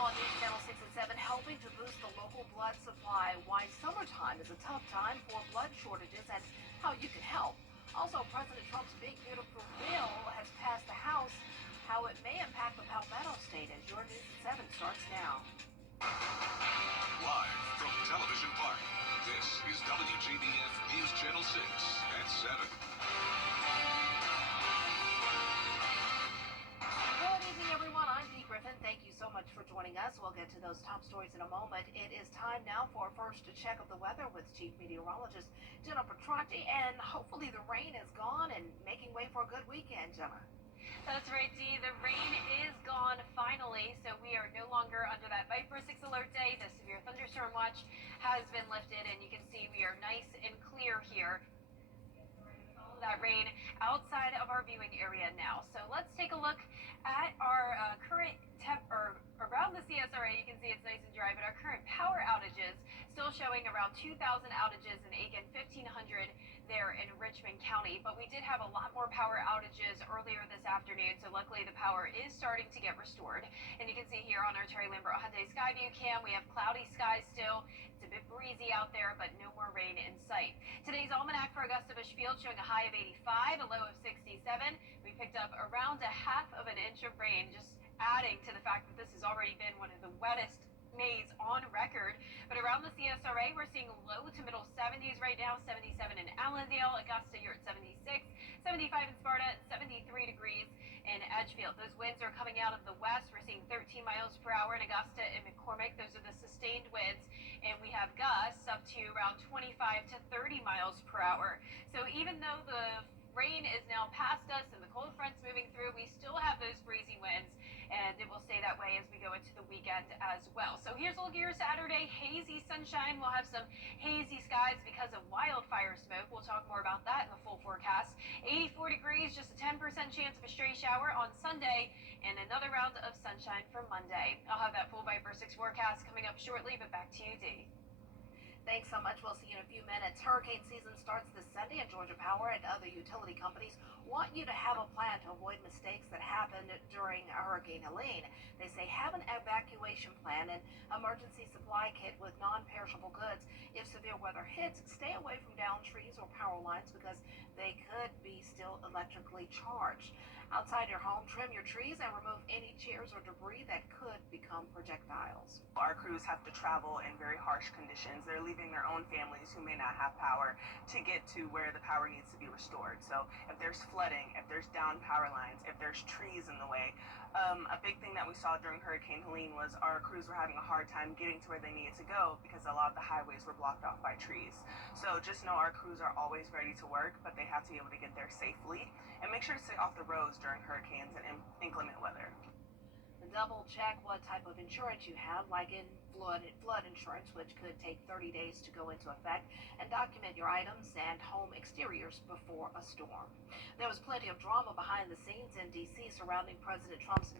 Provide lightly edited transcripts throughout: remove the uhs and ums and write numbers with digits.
now on News Channel 6 and 7, helping to boost the local blood supply. Why summertime is a tough time for blood shortages and how you can help. Also, President Trump's big, beautiful bill has passed the House. How it may impact the Palmetto State as your News at 7 starts now. Live from Television Park, this is WJBF News Channel 6 at 7. Good evening, everyone. I'm Dee Griffin. Thank you so much for joining us. We'll get to those top stories in a moment. It is time now for our first check of the weather with Chief Meteorologist Jenna Petrocchi, and hopefully the rain is gone and making way for a good weekend, Jenna. That's right, Dee. The rain is gone finally, so we are no longer under that Viper 6 alert day. The severe thunderstorm watch has been lifted, and you can see we are nice and clear here. All of that rain outside of our viewing area now. So let's take a look at our current around the CSRA. You can see it's nice and dry, but our current power outages still showing around 2,000 outages in Aiken, 1,500 there in Richmond County. But we did have a lot more power outages earlier this afternoon, so luckily the power is starting to get restored. And you can see here on our Terry Lambert Hyundai Skyview cam, we have cloudy skies still. It's a bit breezy out there, but no more rain in sight. Today's almanac for Augusta Bush Field showing a high of 85, a low of 67. We picked up around a half of an inch of rain, just adding to the fact that this has already been one of the wettest Mays on record. But around the CSRA, we're seeing low to middle 70s right now, 77 in Allendale. Augusta, you're at 76, 75 in Sparta, 73 degrees in Edgefield. Those winds are coming out of the west. We're seeing 13 miles per hour in Augusta and McCormick. Those are the sustained winds. And we have gusts up to around 25 to 30 miles per hour. So even though the rain is now past us and the cold front's moving through, we still have those breezy winds, and it will stay that way as we go into the weekend as well. So here's a look at your Saturday. Hazy sunshine. We'll have some hazy skies because of wildfire smoke. We'll talk more about that in the full forecast. 84 degrees, just a 10% chance of a stray shower on Sunday, and another round of sunshine for Monday. I'll have that full Viper 6 forecast coming up shortly, but back to you, Dee. Thanks so much. We'll see you in a few minutes. Hurricane season starts this Sunday, and Georgia Power and other utility companies want you to have a plan to avoid mistakes that happened during Hurricane Helene. They say have an evacuation plan and emergency supply kit with non-perishable goods. If severe weather hits, stay away from downed trees or power lines because they could be still electrically charged. Outside your home, trim your trees and remove any chairs or debris that could become projectiles. Our crews have to travel in very harsh conditions. They're leaving their own families who may not have power to get to where the power needs to be restored. So if there's flooding, if there's down power lines, if there's trees in the way, a big thing that we saw during Hurricane Helene was our crews were having a hard time getting to where they needed to go because a lot of the highways were blocked off by trees. So just know our crews are always ready to work, but they have to be able to get there safely. And make sure to stay off the roads during hurricanes and inclement weather. Double check what type of insurance you have, like in flood insurance, which could take 30 days to go into effect, and document your items and home exteriors before a storm. There was plenty of drama behind the scenes in D.C. surrounding President Trump's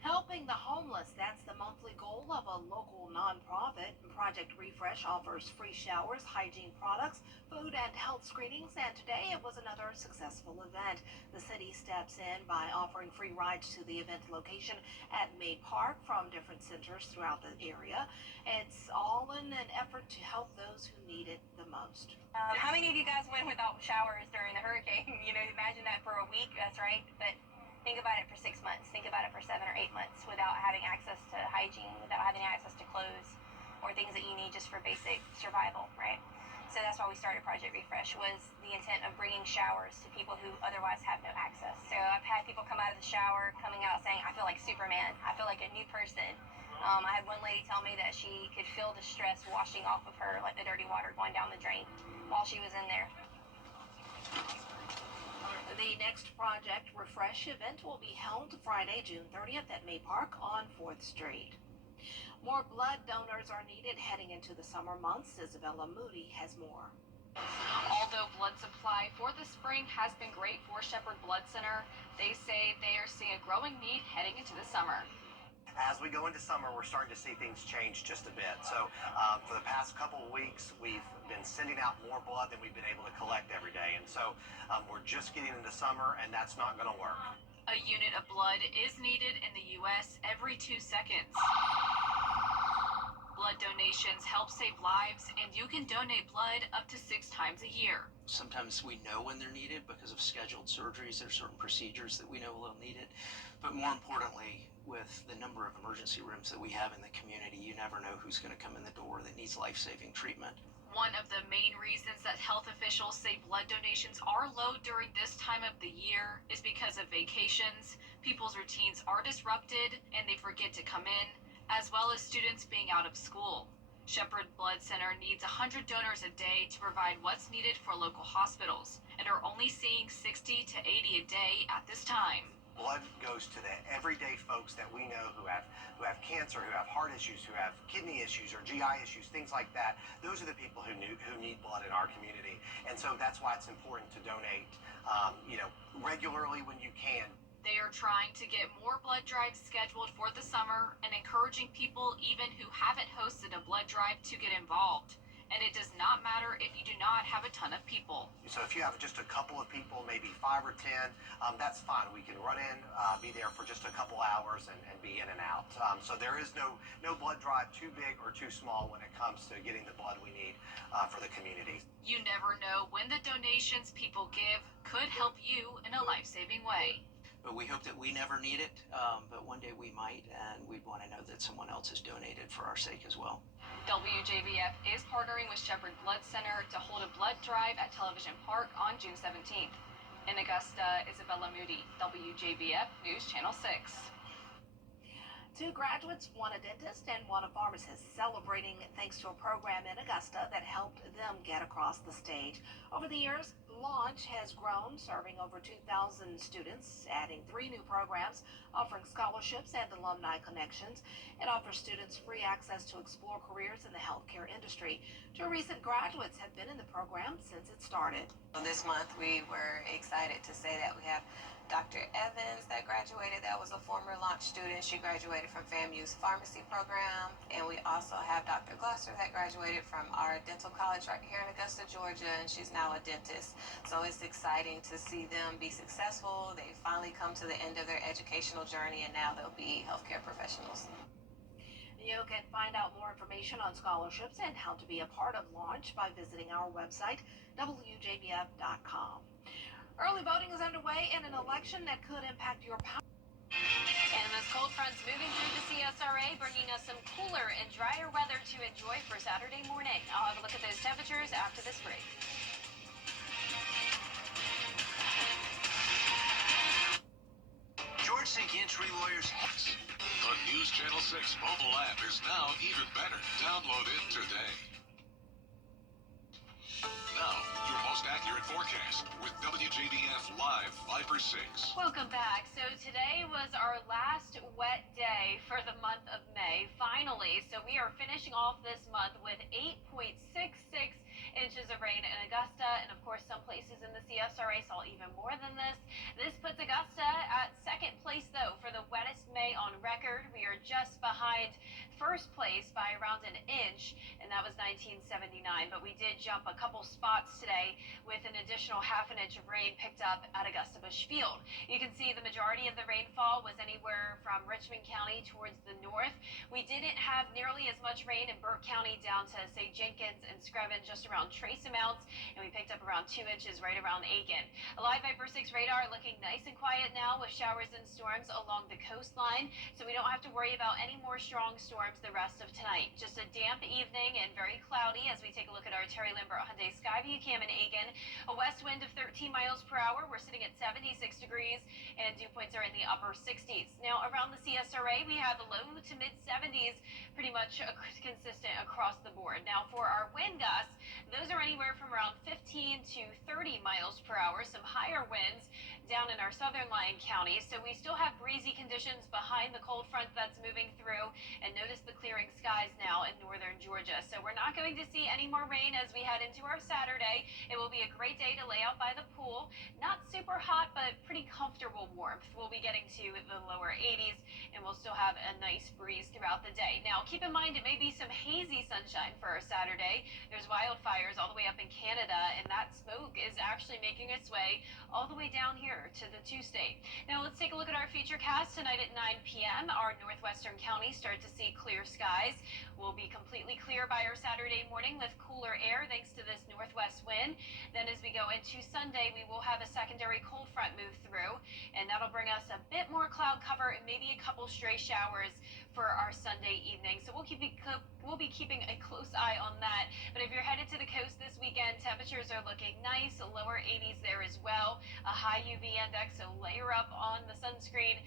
helping the homeless. That's the monthly goal of a local nonprofit. Project Refresh offers free showers, hygiene products, food and health screenings, and today it was another successful event. The city steps in by offering free rides to the event location at May Park from different centers throughout the area. It's all in an effort to help those who need it the most. How many of you guys went without showers during the hurricane? You know, imagine that for a week. That's right. But think about it for 6 months. Think about it for 7 or 8 months without having access to hygiene, without having access to clothes or things that you need just for basic survival, right? So that's why we started Project Refresh, was the intent of bringing showers to people who otherwise have no access. So I've had people come out of the shower, coming out saying, I feel like Superman. I feel like a new person. I had one lady tell me that she could feel the stress washing off of her, like the dirty water going down the drain while she was in there. The next Project Refresh event will be held Friday, June 30th at May Park on 4th Street. More blood donors are needed heading into the summer months. Isabella Moody has more. Although blood supply for the spring has been great for Shepherd Blood Center, they say they are seeing a growing need heading into the summer. As we go into summer, we're starting to see things change just a bit. So for the past couple of weeks, we've been sending out more blood than we've been able to collect every day. And so we're just getting into summer, and that's not going to work. A unit of blood is needed in the U.S. every 2 seconds. Blood donations help save lives, and you can donate blood up to 6 times a year. Sometimes we know when they're needed because of scheduled surgeries. There's certain procedures that we know will need it. But more importantly, with the number of emergency rooms that we have in the community, you never know who's going to come in the door that needs life-saving treatment. One of the main reasons that health officials say blood donations are low during this time of the year is because of vacations. People's routines are disrupted and they forget to come in, as well as students being out of school. Shepherd Blood Center needs 100 donors a day to provide what's needed for local hospitals and are only seeing 60 to 80 a day at this time. Blood goes to the everyday folks that we know who have cancer, who have heart issues, who have kidney issues or GI issues, things like that. Those are the people who need blood in our community, and so that's why it's important to donate, regularly when you can. They are trying to get more blood drives scheduled for the summer and encouraging people even who haven't hosted a blood drive to get involved. And it does not matter if you do not have a ton of people. So if you have just a couple of people, maybe 5 or 10, that's fine. We can run in, be there for just a couple hours and be in and out. So there is no blood drive too big or too small when it comes to getting the blood we need for the community. You never know when the donations people give could help you in a life-saving way. But we hope that we never need it, but one day we might, and we'd want to know that someone else has donated for our sake as well. WJBF is partnering with Shepherd Blood Center to hold a blood drive at Television Park on June 17th. In Augusta, Isabella Moody, WJBF News Channel 6. 2 graduates, 1 a dentist, and 1 a pharmacist, celebrating thanks to a program in Augusta that helped them get across the stage. Over the years, Launch has grown, serving over 2,000 students, adding 3 new programs, offering scholarships and alumni connections. It offers students free access to explore careers in the healthcare industry. 2 recent graduates have been in the program since it started. This month, we were excited to say that we have Dr. Evans that graduated. That was a former Launch student. She graduated from FAMU's pharmacy program. And we also have Dr. Gloucester that graduated from our dental college right here in Augusta, Georgia, and she's now a dentist. So it's exciting to see them be successful. They finally come to the end of their educational journey, and now they'll be healthcare professionals. You can find out more information on scholarships and how to be a part of Launch by visiting our website, WJBF.com. Early voting is underway in an election that could impact your power. And those cold fronts moving through the CSRA, bringing us some cooler and drier weather to enjoy for Saturday morning. I'll have a look at those temperatures after this break. George St. Entry Lawyers. The News Channel 6 mobile app is now even better. Download it today. Now, your most accurate forecast with WJBF Live Viper 6. Welcome back. So today was our last wet day for the month of May, finally. So we are finishing off this month with 8.66 inches of rain in Augusta, and of course some places in the CSRA saw even more than this. This puts Augusta at second place though for the wettest May on record. We are just behind first place by around an inch, and that was 1979, but we did jump a couple spots today with an additional half an inch of rain picked up at Augusta Busch Field. You can see the majority of the rainfall was anywhere from Richmond County towards the north. We didn't have nearly as much rain in Burke County down to say Jenkins and Screven, just around trace amounts, and we picked up around 2 inches right around Aiken. A live Viper 6 radar looking nice and quiet now with showers and storms along the coastline, so we don't have to worry about any more strong storms the rest of tonight. Just a damp evening and very cloudy as we take a look at our Terry Lambert Hyundai Skyview cam in Aiken. A west wind of 13 miles per hour. We're sitting at 76 degrees, and dew points are in the upper 60s. Now around the CSRA, we have the low to mid 70s, pretty much consistent across the board. Now for our wind gusts, those are anywhere from around 15 to 30 miles per hour, some higher winds down in our southern Lyon County. So we still have breezy conditions behind the cold front that's moving through, and notice the clearing skies now in northern Georgia. So we're not going to see any more rain as we head into our Saturday. It will be a great day to lay out by the pool. Not super hot, but pretty comfortable warmth. We'll be getting to the lower 80s, and and we'll still have a nice breeze throughout the day. Now, keep in mind, it may be some hazy sunshine for our Saturday. There's wildfires all the way up in Canada, and that smoke is actually making its way all the way down here to the two-state. Now, let's take a look at our Futurecast tonight at 9 p.m. Our northwestern counties start to see clear skies. We'll be completely clear by our Saturday morning with cooler air thanks to this northwest wind. Then as we go into Sunday, we will have a secondary cold front move through, and that'll bring us a bit more cloud cover and maybe a couple stray showers for our Sunday evening. So we'll be keeping a close eye on that. But if you're headed to the coast this weekend, temperatures are looking nice, lower 80s there as well. A high UV index, so layer up on the sunscreen.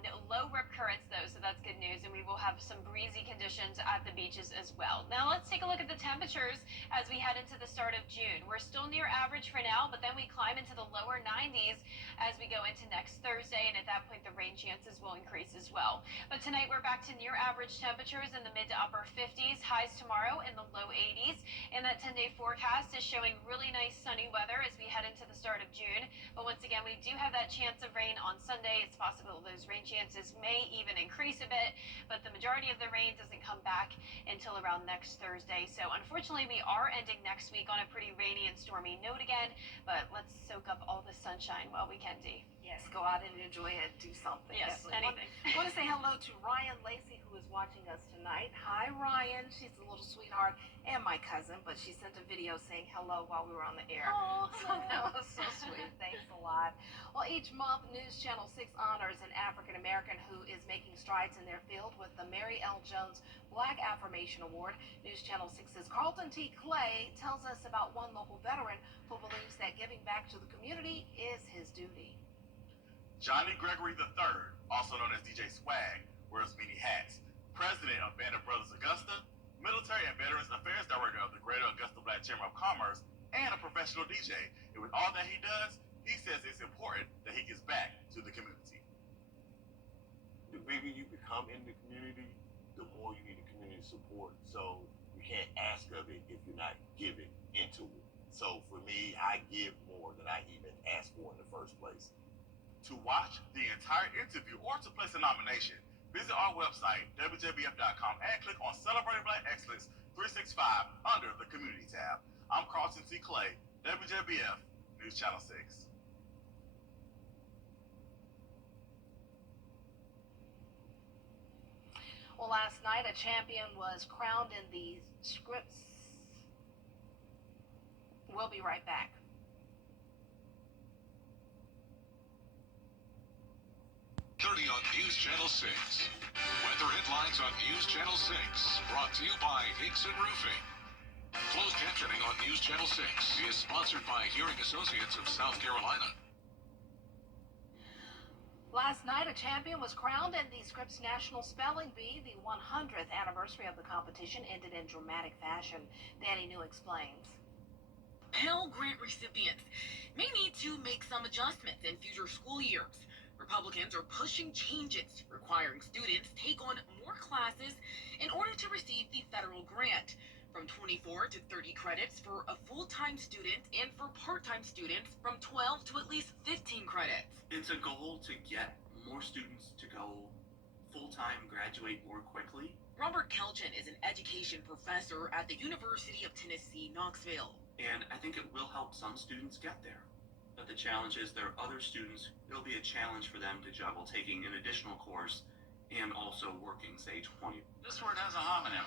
No, low rip currents though, so that's good news. And we will have some breezy conditions at the beaches as well. Now let's take a look at the temperatures as we head into the start of June. We're still near average for now, but then we climb into the lower 90s as we go into next Thursday, and at that point the rain chances will increase as well. But tonight we're back to near average temperatures in the mid to upper 50s, highs tomorrow in the low 80s, and that 10-day forecast is showing really nice sunny weather as we head into the start of June. But once again, we do have that chance of rain on Sunday. It's possible those rain chances may even increase a bit, but the majority of the rain doesn't come back until around next Thursday. So unfortunately, we are ending next week on a pretty rainy and stormy note again, but let's soak up all the sunshine while we can, Dee. Yes, go out and enjoy it. Do something. Yes, Definitely. anything. I want to say hello to Ryan Lacey, who is watching us tonight. Hi, Ryan. She's a little sweetheart and my cousin, but she sent a video saying hello while we were on the air. Oh, So that was so sweet. Thanks a lot. Well, each month, News Channel 6 honors an African American who is making strides in their field with the Mary L. Jones Black Affirmation Award. News Channel 6's Carlton T. Clay tells us about one local veteran who believes that giving back to the community is his duty. Johnny Gregory III, also known as DJ Swag, wears many hats. President of Band of Brothers Augusta, Military and Veterans Affairs Director of the Greater Augusta Black Chamber of Commerce, and a professional DJ. And with all that he does, he says it's important that he gives back to the community. The bigger you become in the community, the more you need the community support. So you can't ask of it if you're not giving into it. So for me, I give more than I even asked for in the first place. To watch the entire interview or to place a nomination, visit our website, WJBF.com, and click on Celebrating Black Excellence 365 under the Community tab. I'm Carlton T. Clay, WJBF, News Channel 6. Well, last night a champion was crowned in the Scripps. We'll be right back. On News Channel 6. Weather headlines on News Channel 6. Brought to you by Hickson Roofing. Closed captioning on News Channel 6 is sponsored by Hearing Associates of South Carolina. Last night, a champion was crowned in the Scripps National Spelling Bee. The 100th anniversary of the competition ended in dramatic fashion. Danny New explains. Pell Grant recipients may need to make some adjustments in future school years. Republicans are pushing changes, requiring students take on more classes in order to receive the federal grant, from 24 to 30 credits for a full-time student and for part-time students from 12 to at least 15 credits. It's a goal to get more students to go full-time, graduate more quickly. Robert Kelchin is an education professor at the University of Tennessee, Knoxville. And I think it will help some students get there. But the challenge is there are other students, it'll be a challenge for them to juggle taking an additional course and also working, say, 20. This word has a homonym.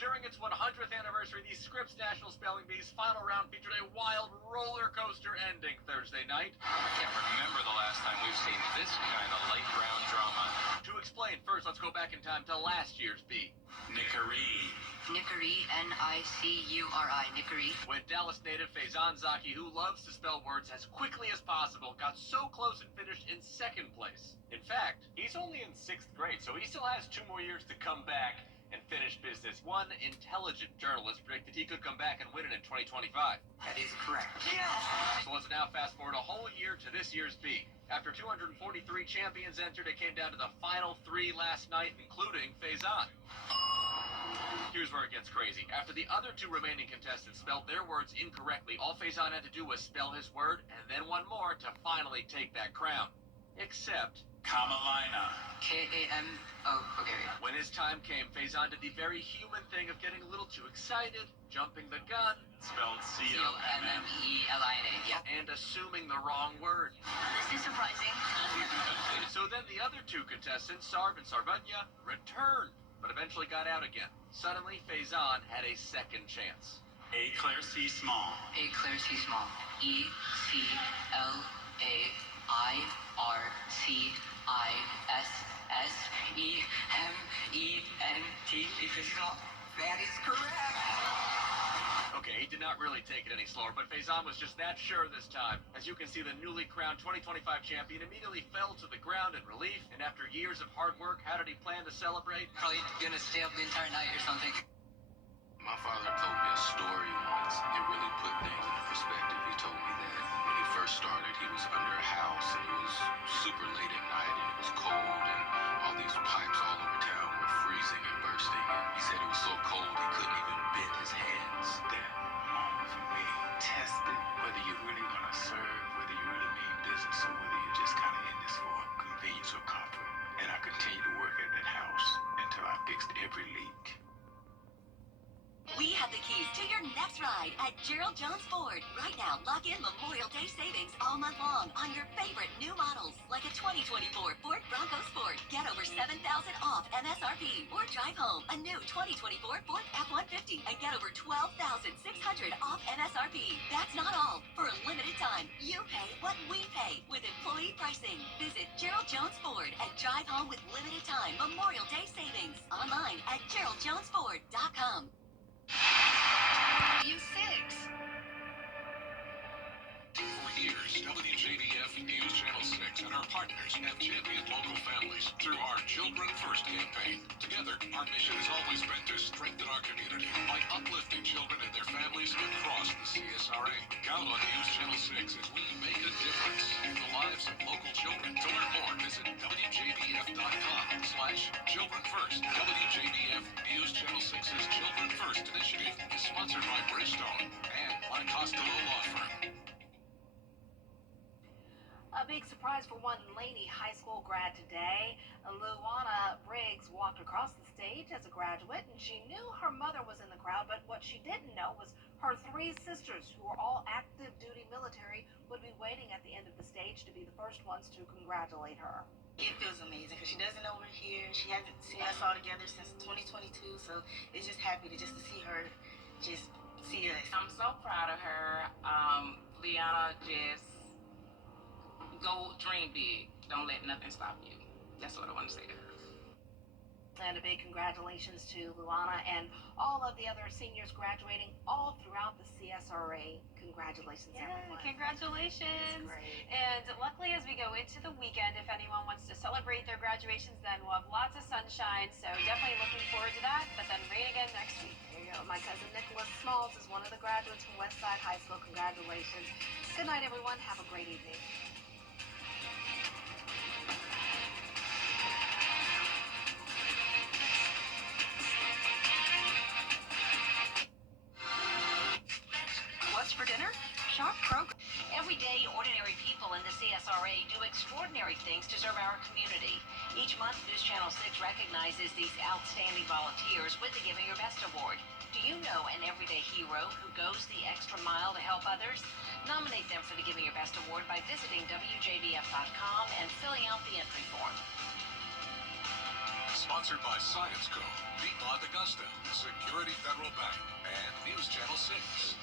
During its 100th anniversary, the Scripps National Spelling Bee's final round featured a wild roller coaster ending Thursday night. I can't remember the last time we've seen this kind of late round drama. To explain, first let's go back in time to last year's bee. Nickery. Nickery, N-I-C-U-R-I, Nickery. When Dallas native Faizan Zaki, who loves to spell words as quickly as possible, got so close and finished in second place. In fact, he's only in 6th grade, so he still has 2 more years to come back and finish business. One intelligent journalist predicted he could come back and win it in 2025. That is correct. Yeah! So let's now fast forward a whole year to this year's bee. After 243 champions entered, it came down to the final 3 last night, including Faizan. Here's where it gets crazy. After the other 2 remaining contestants spelled their words incorrectly, all Faizan had to do was spell his word and then one more to finally take that crown. Except Kamalina. Okay. When his time came, Faison did the very human thing of getting a little too excited, jumping the gun, Spelled Commelina. Yeah. and assuming the wrong word. This is surprising. So then the other two contestants, Sarv and Sarvanya, returned, but eventually got out again. Suddenly, Faison had a second chance. Éclairci small. Small. ECLAIRCISSEMENT. That is correct. Okay, he did not really take it any slower, but Faison was just that sure this time. As you can see, the newly crowned 2025 champion immediately fell to the ground in relief, and after years of hard work, how did he plan to celebrate? Probably gonna stay up the entire night or something. My father told me a story once. It really put things into perspective. He told me that when he first started, he was under a house and it was super late at night and it was cold and all these pipes all over town were freezing and bursting. And he said it was so cold he couldn't even bend his hands. That moment for me tested whether you're really gonna serve, whether you really mean business, or whether you're just kind of in this for convenience or comfort. And I continued to work at that house until I fixed every leak. We have the keys to your next ride at Gerald Jones Ford. Right now, lock in Memorial Day savings all month long on your favorite new models, like a 2024 Ford Bronco Sport. Get over $7,000 off MSRP, or drive home a new 2024 Ford F-150 and get over $12,600 off MSRP. That's not all. For a limited time, you pay what we pay with employee pricing. Visit Gerald Jones Ford and drive home with limited time Memorial Day savings online at GeraldJonesFord.com. U6. For years, WJBF News Channel 6 and our partners have championed local families through our Children First campaign. Together, our mission has always been to strengthen our community by uplifting children and their families across the CSRA. Count on News Channel 6 as we make a difference in the lives of local children. To learn more, visit WJBF.com/Children First. WJBF News Channel 6's Children First initiative is sponsored by Bridgestone and Mike Costello Law Firm. A big surprise for one Laney High School grad today. Luana Briggs walked across the stage as a graduate, and she knew her mother was in the crowd, but what she didn't know was her three sisters, who are all active duty military, would be waiting at the end of the stage to be the first ones to congratulate her. It feels amazing because she doesn't know we're here. She hasn't seen us all together since 2022, so it's just happy to see her just see us. I'm so proud of her. Liana, just go dream big. Don't let nothing stop you. That's what I want to say to her. And a big congratulations to Luana and all of the other seniors graduating all throughout the CSRA. Congratulations, everyone. Congratulations. Great. And luckily, as we go into the weekend, if anyone wants to celebrate their graduations, then we'll have lots of sunshine. So definitely looking forward to that. But then rain again next week. There you go. My cousin Nicholas Smalls is one of the graduates from Westside High School. Congratulations. Good night, everyone. Have a great evening. For dinner? Sharp program. Every day, ordinary people in the CSRA do extraordinary things to serve our community. Each month, News Channel 6 recognizes these outstanding volunteers with the Giving Your Best Award. Do you know an everyday hero who goes the extra mile to help others? Nominate them for the Giving Your Best Award by visiting WJBF.com and filling out the entry form. Sponsored by Science Co., Beat Augusta, Security Federal Bank, and News Channel 6.